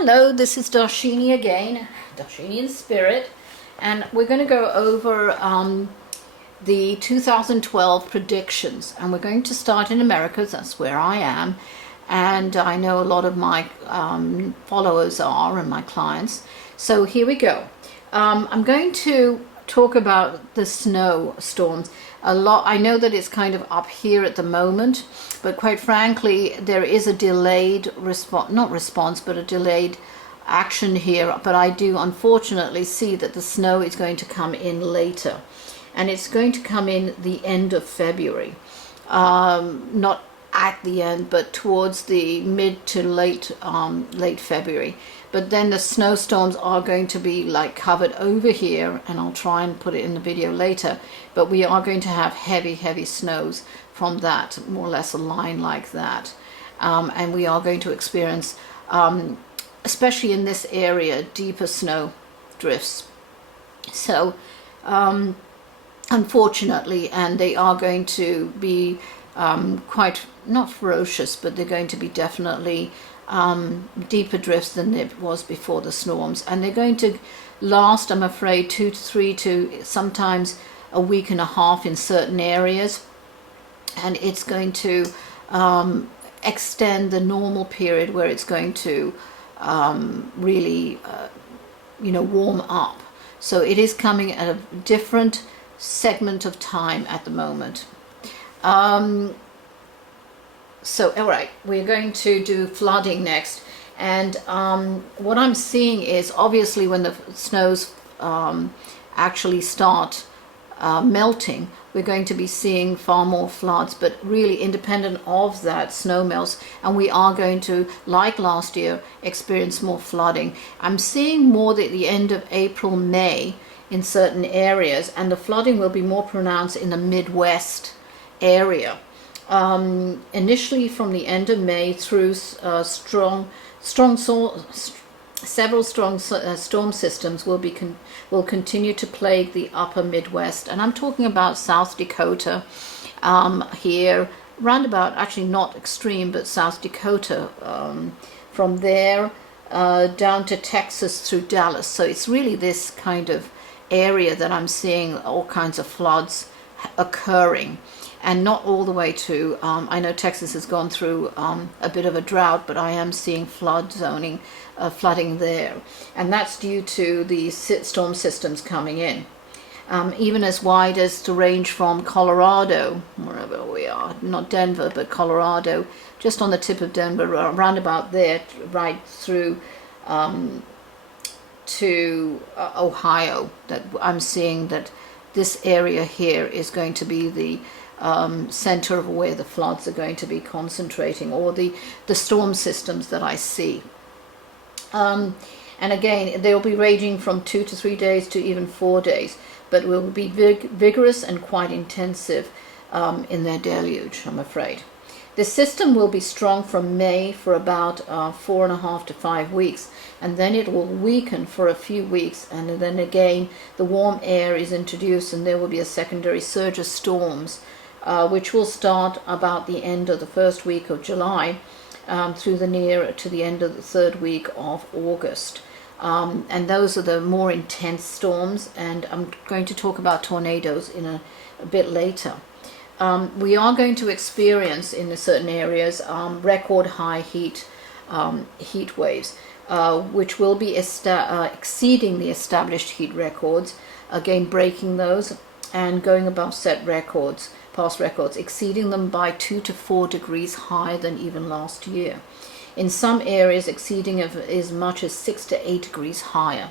Hello, this is Darshini again, Darshini in Spirit, and we're going to go over the 2012 predictions, and we're going to start in America. That's where I am, and I know a lot of my followers are and my clients. So here we go. I'm going to talk about the snow storms a lot. I know that it's kind of up here at the moment, but quite frankly there is a delayed response, but a delayed action here. But I do unfortunately see that the snow is going to come in later, and it's going to come in the end of February, not at the end, but towards the mid to late February. But then the snowstorms are going to be like covered over here, and I'll try and put it in the video later, but we are going to have heavy snows from that, more or less a line like that, and we are going to experience especially in this area deeper snow drifts. So unfortunately, and they are going to be quite, not ferocious, but they're going to be definitely deeper drifts than it was before the storms, and they're going to last, I'm afraid, 2 to 3 to sometimes a week and a half in certain areas, and it's going to extend the normal period where it's going to really warm up. So it is coming at a different segment of time at the moment. So all right, we're going to do flooding next, and what I'm seeing is, obviously when the snows actually start melting, we're going to be seeing far more floods, but really independent of that, snow melts, and we are going to, like last year, experience more flooding. I'm seeing more at the end of April, May in certain areas, and the flooding will be more pronounced in the Midwest area. Initially from the end of May through several strong storm systems will continue to plague the upper Midwest, and I'm talking about South Dakota here, roundabout, actually not extreme, but South Dakota, from there down to Texas through Dallas. So it's really this kind of area that I'm seeing all kinds of floods occurring. And not all the way to, I know Texas has gone through a bit of a drought, but I am seeing flooding there. And that's due to the storm systems coming in. Even as wide as to range from Colorado, wherever we are, not Denver, but Colorado, just on the tip of Denver, around about there, right through to Ohio, that I'm seeing that this area here is going to be the center of where the floods are going to be concentrating, or the storm systems that I see. And again, they'll be ranging from 2 to 3 days to even 4 days, but will be vigorous and quite intensive in their deluge, I'm afraid. The system will be strong from May for about 4.5 to 5 weeks, and then it will weaken for a few weeks, and then again the warm air is introduced, and there will be a secondary surge of storms, which will start about the end of the first week of July through near to the end of the third week of August. And those are the more intense storms, and I'm going to talk about tornadoes in a bit later. We are going to experience in certain areas record high heat waves, which will be exceeding the established heat records, again breaking those and going above set records, past records, exceeding them by 2 to 4 degrees higher than even last year. In some areas exceeding as much as 6 to 8 degrees higher.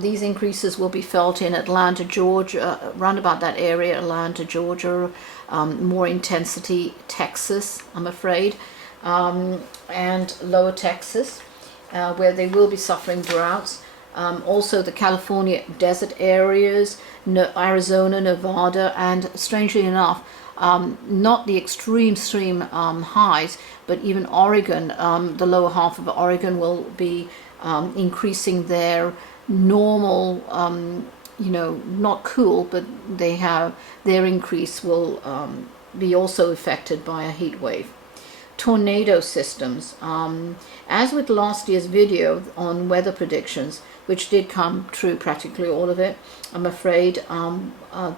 These increases will be felt in Atlanta, Georgia, around about that area, Atlanta, Georgia, more intensity, Texas, I'm afraid, and lower Texas, where they will be suffering droughts. Also the California desert areas, Arizona, Nevada, and strangely enough, not the extreme highs, but even Oregon, the lower half of Oregon will be increasing their normal, not cool, but their increase will be also affected by a heat wave. tornado systems. As with last year's video on weather predictions, which did come true, practically all of it, I'm afraid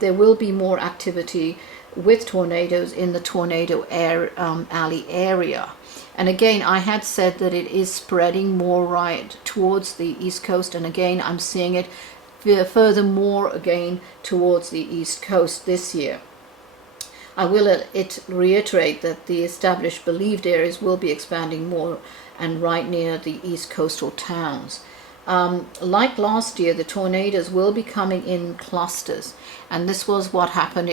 there will be more activity with tornadoes in the tornado alley area. And again, I had said that it is spreading more right towards the east coast, and again I'm seeing it furthermore again towards the east coast this year. I will reiterate that the established believed areas will be expanding more and right near the east coastal towns. Like last year, the tornadoes will be coming in clusters, and this was what happened.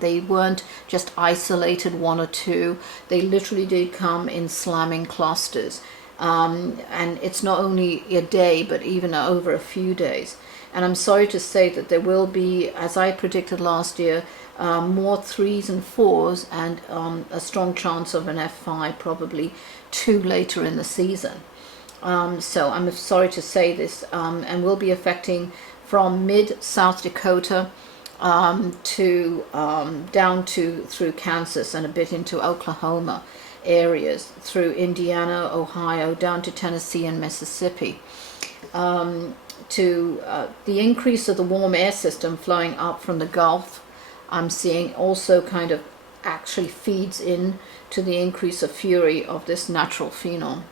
They weren't just isolated one or two, they literally did come in slamming clusters. And it's not only a day, but even over a few days. And I'm sorry to say that there will be, as I predicted last year, more 3s and 4s, and a strong chance of an F5 probably 2 later in the season. So I'm sorry to say this, and will be affecting from mid South Dakota to down to through Kansas and a bit into Oklahoma areas, through Indiana, Ohio, down to Tennessee and Mississippi. To the increase of the warm air system flowing up from the Gulf, I'm seeing also kind of actually feeds in to the increase of fury of this natural phenom.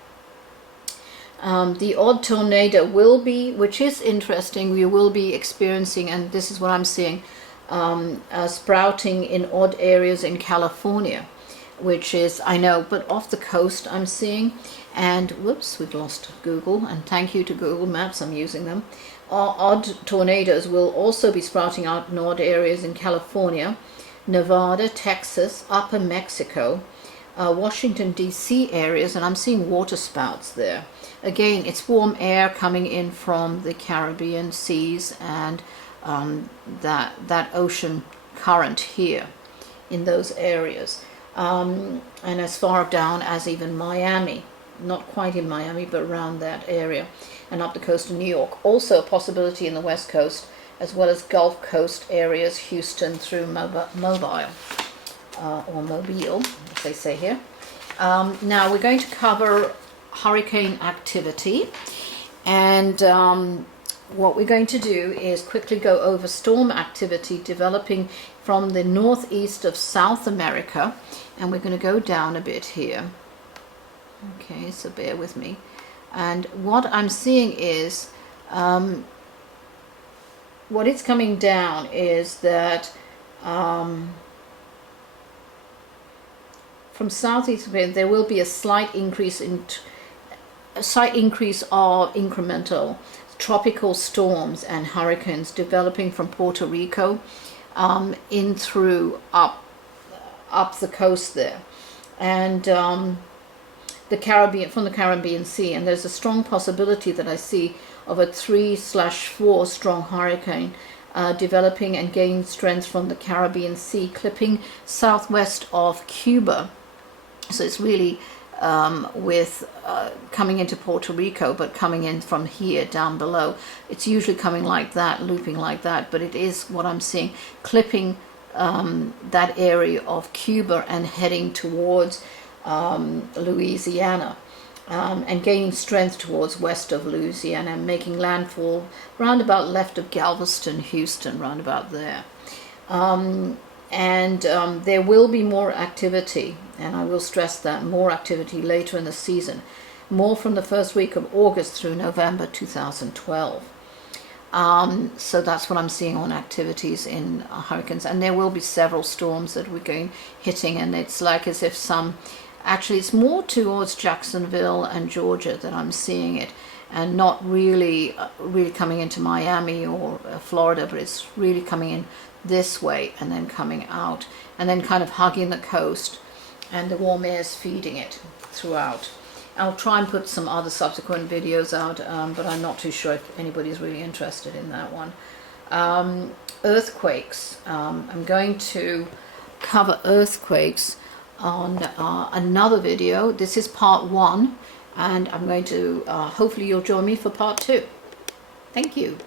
The odd tornado will be, which is interesting, we will be experiencing, and this is what I'm seeing, sprouting in odd areas in California, which is, I know, but off the coast I'm seeing. And whoops, we've lost Google, and thank you to Google Maps, I'm using them. Odd tornadoes will also be sprouting out in odd areas in California, Nevada, Texas, Upper Mexico, Washington DC areas, and I'm seeing waterspouts there. Again, it's warm air coming in from the Caribbean seas and that ocean current here in those areas. And as far down as even Miami, not quite in Miami, but around that area, and up the coast of New York. Also a possibility in the West Coast, as well as Gulf Coast areas, Houston through Mobile, or Mobile, as they say here. Now we're going to cover hurricane activity, and what we're going to do is quickly go over storm activity developing from the northeast of South America, and we're going to go down a bit here. Okay, so bear with me. And what I'm seeing is, what it's coming down is that from southeast, there will be a slight increase of incremental tropical storms and hurricanes developing from Puerto Rico in through up the coast there, and the Caribbean, from the Caribbean Sea. And there's a strong possibility that I see of a 3/4 strong hurricane developing and gaining strength from the Caribbean Sea, clipping southwest of Cuba. So it's really with coming into Puerto Rico, but coming in from here down below. It's usually coming like that, looping like that, but it is what I'm seeing, clipping that area of Cuba and heading towards Louisiana, and gaining strength towards west of Louisiana and making landfall round about left of Galveston, Houston, round about there. There will be more activity, and I will stress that, more activity later in the season, more from the first week of August through November 2012. So that's what I'm seeing on activities in hurricanes, and there will be several storms that we're going hitting, and it's like as if actually it's more towards Jacksonville and Georgia that I'm seeing it, and not really coming into Miami or Florida, but it's really coming in this way and then coming out and then kind of hugging the coast, and the warm air is feeding it throughout. I'll try and put some other subsequent videos out, but I'm not too sure if anybody's really interested in that one. Earthquakes. I'm going to cover earthquakes on another video. This is part 1, and I'm going to hopefully you'll join me for part 2. Thank you.